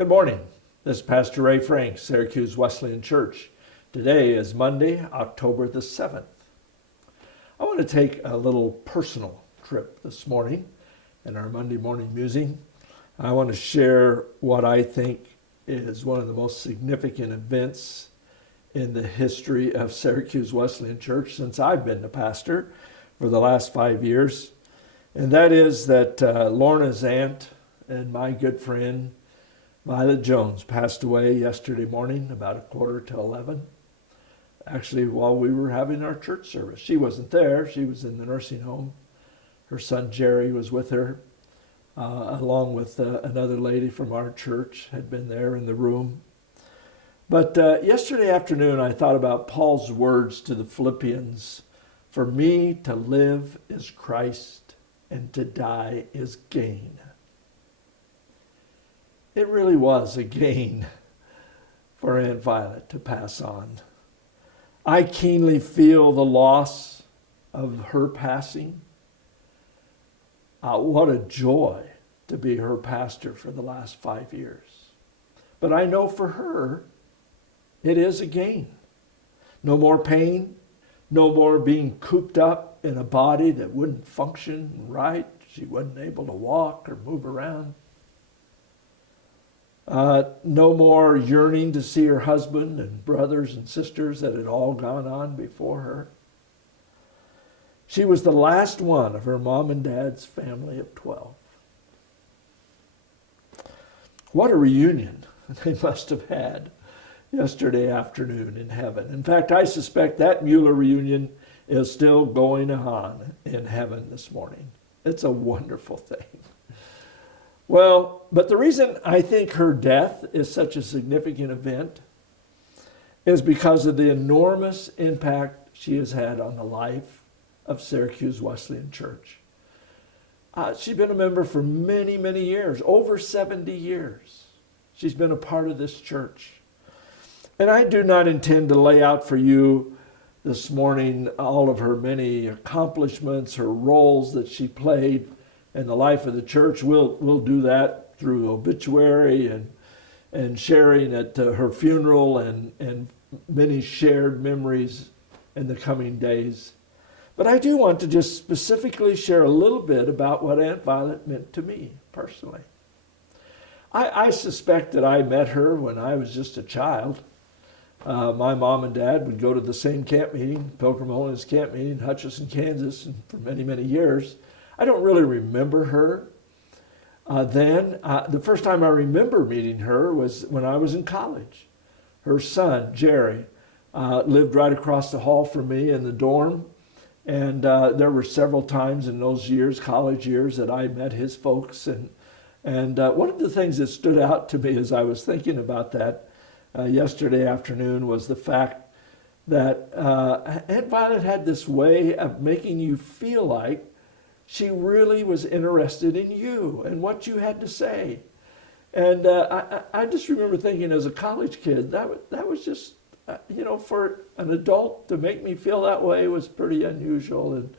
Good morning. This is Pastor Ray Frank, Syracuse Wesleyan Church. Today is Monday, October the 7th. I want to take a little personal trip this morning in our Monday morning musing. I want to share what I think is one of the most significant events in the history of Syracuse Wesleyan Church since I've been the pastor for the last 5 years. And that is that Lorna's aunt and my good friend Violet Jones passed away yesterday morning about 10:45. Actually, while we were having our church service. She wasn't there. She was in the nursing home. Her son Jerry was with her, along with another lady from our church had been there in the room. But yesterday afternoon, I thought about Paul's words to the Philippians, "For me to live is Christ, and to die is gain." It really was a gain for Aunt Violet to pass on. I keenly feel the loss of her passing. What a joy to be her pastor for the last 5 years. But I know for her, it is a gain. No more pain, no more being cooped up in a body that wouldn't function right. She wasn't able to walk or move around. No more yearning to see her husband and brothers and sisters that had all gone on before her. She was the last one of her mom and dad's family of 12. What a reunion they must have had yesterday afternoon in heaven. In fact, I suspect that Mueller reunion is still going on in heaven this morning. It's a wonderful thing. Well, but the reason I think her death is such a significant event is because of the enormous impact she has had on the life of Syracuse Wesleyan Church. She's been a member for many, many years, over 70 years. She's been a part of this church. And I do not intend to lay out for you this morning all of her many accomplishments, her roles that she played in the life of the church. We'll do that through obituary and sharing at her funeral and many shared memories in the coming days. But I do want to just specifically share a little bit about what Aunt Violet meant to me personally. I suspect that I met her when I was just a child. My mom and dad would go to the same camp meeting, Pilgrim Holiness Camp Meeting in Hutchinson, Kansas, and for many, many years. I don't really remember her then. The first time I remember meeting her was when I was in college. Her son, Jerry, lived right across the hall from me in the dorm. And there were several times in those years, college years, that I met his folks. And one of the things that stood out to me as I was thinking about that yesterday afternoon was the fact that Aunt Violet had this way of making you feel like she really was interested in you and what you had to say. And I just remember thinking as a college kid, that was just, for an adult to make me feel that way was pretty unusual. And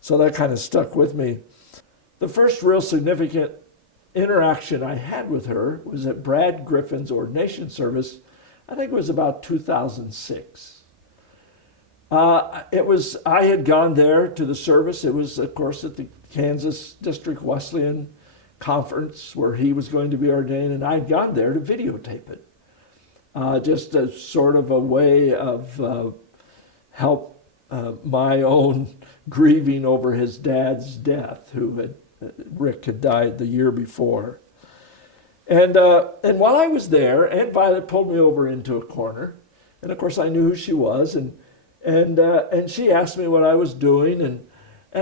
so that kind of stuck with me. The first real significant interaction I had with her was at Brad Griffin's ordination service. I think it was about 2006. I had gone there to the service. It was, of course, at the Kansas District Wesleyan Conference where he was going to be ordained, and I'd gone there to videotape it. Just as sort of a way of help my own grieving over his dad's death, Rick had died the year before. And while I was there, Aunt Violet pulled me over into a corner, and of course I knew who she was, and she asked me what I was doing, and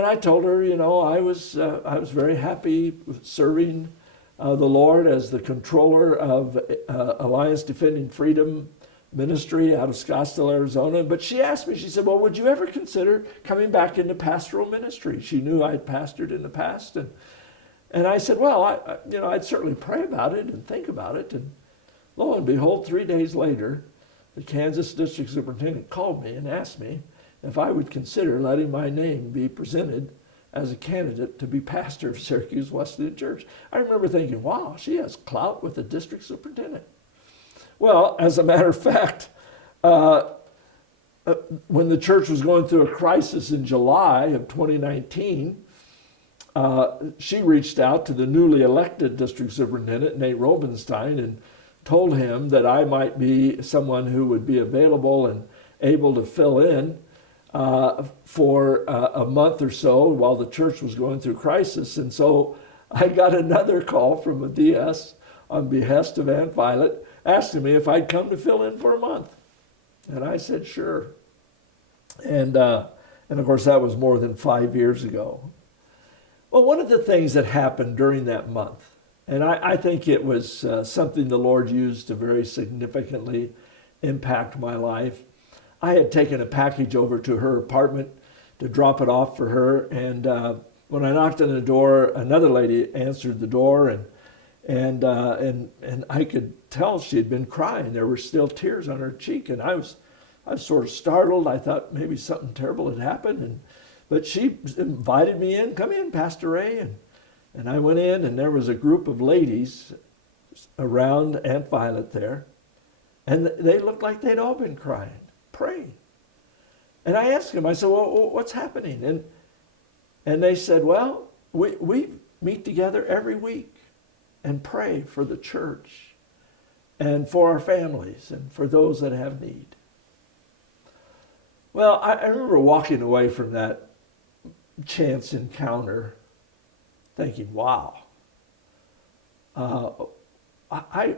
I told her, I was very happy with serving the Lord as the controller of Alliance Defending Freedom Ministry out of Scottsdale, Arizona. But she asked me, she said, "Well, would you ever consider coming back into pastoral ministry?" She knew I had pastored in the past, and I said, "Well, I'd certainly pray about it and think about it." And lo and behold, 3 days later, the Kansas District Superintendent called me and asked me if I would consider letting my name be presented as a candidate to be pastor of Syracuse Wesleyan Church. I remember thinking, wow, she has clout with the district superintendent. Well, as a matter of fact, when the church was going through a crisis in July of 2019, she reached out to the newly elected district superintendent, Nate Robenstein, and told him that I might be someone who would be available and able to fill in for a month or so while the church was going through crisis. And so I got another call from a DS on behest of Aunt Violet asking me if I'd come to fill in for a month. And I said, sure. And of course, that was more than 5 years ago. Well, one of the things that happened during that month, and I think it was something the Lord used to very significantly impact my life. I had taken a package over to her apartment to drop it off for her, and when I knocked on the door, another lady answered the door, and I could tell she had been crying. There were still tears on her cheek, and I was sort of startled. I thought maybe something terrible had happened, but she invited me in. Come in, Pastor Ray, and I went in, and there was a group of ladies around Aunt Violet there, and they looked like they'd all been crying, praying. And I asked them, I said, well, what's happening? And they said, well, we meet together every week and pray for the church and for our families and for those that have need. Well, I remember walking away from that chance encounter thinking, wow, I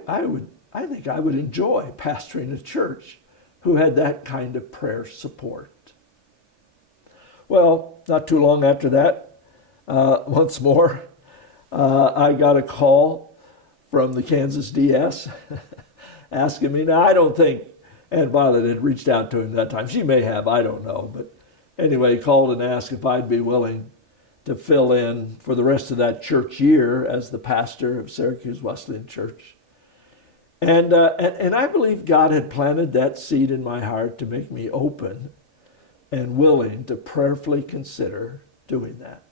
think I would enjoy pastoring a church who had that kind of prayer support. Well, not too long after that, once more, I got a call from the Kansas DS asking me. Now, I don't think Aunt Violet had reached out to him that time. She may have, I don't know. But anyway, he called and asked if I'd be willing to fill in for the rest of that church year as the pastor of Syracuse Wesleyan Church. And I believe God had planted that seed in my heart to make me open and willing to prayerfully consider doing that.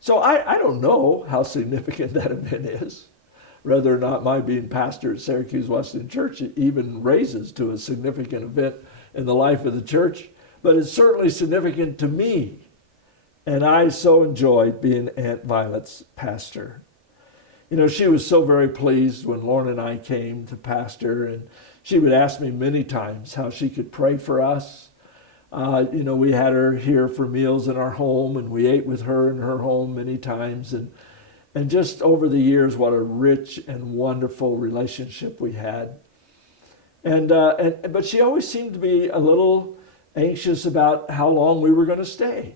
So I don't know how significant that event is, whether or not my being pastor at Syracuse Wesleyan Church even raises to a significant event in the life of the church, but it's certainly significant to me. And I so enjoyed being Aunt Violet's pastor. You know, she was so very pleased when Lauren and I came to pastor, and she would ask me many times how she could pray for us. You know, we had her here for meals in our home, and we ate with her in her home many times. And just over the years, what a rich and wonderful relationship we had. But she always seemed to be a little anxious about how long we were going to stay,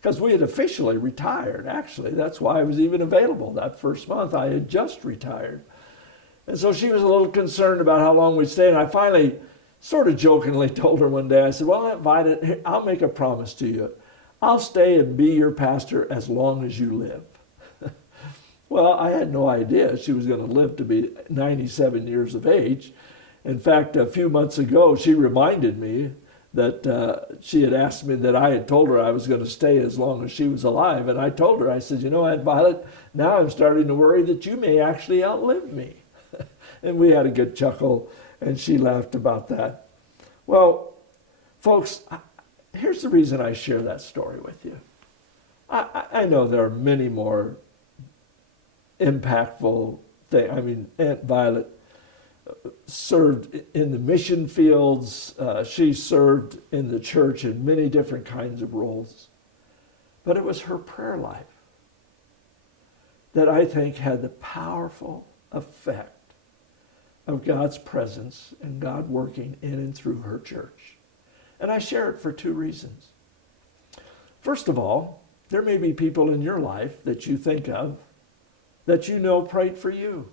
because we had officially retired, actually. That's why I was even available. That first month, I had just retired. And so she was a little concerned about how long we'd stay. And I finally sort of jokingly told her one day, I said, well, Aunt Violet, I'll make a promise to you. I'll stay and be your pastor as long as you live. Well, I had no idea she was going to live to be 97 years of age. In fact, a few months ago, she reminded me that she had asked me that I had told her I was going to stay as long as she was alive. And I told her, I said, you know, Aunt Violet, now I'm starting to worry that you may actually outlive me. And we had a good chuckle, and she laughed about that. Well, folks, here's the reason I share that story with you. I know there are many more impactful things. I mean, Aunt Violet served in the mission fields. She served in the church in many different kinds of roles. But it was her prayer life that I think had the powerful effect of God's presence and God working in and through her church. And I share it for two reasons. First of all, there may be people in your life that you think of that you know prayed for you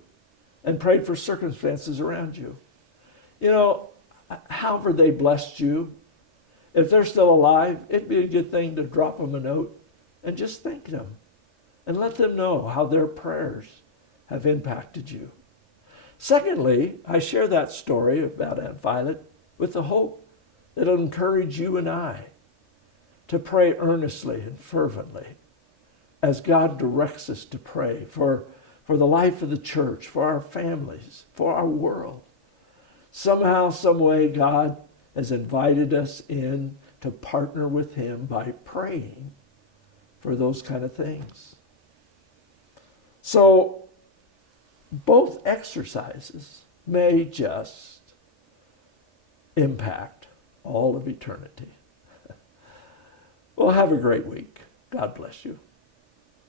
and prayed for circumstances around you. You know, however they blessed you, if they're still alive, it'd be a good thing to drop them a note and just thank them and let them know how their prayers have impacted you. Secondly, I share that story about Aunt Violet with the hope that it'll encourage you and I to pray earnestly and fervently as God directs us to pray for the life of the church, for our families, for our world. Somehow, some way, God has invited us in to partner with him by praying for those kind of things. So, both exercises may just impact all of eternity. Well, have a great week. God bless you.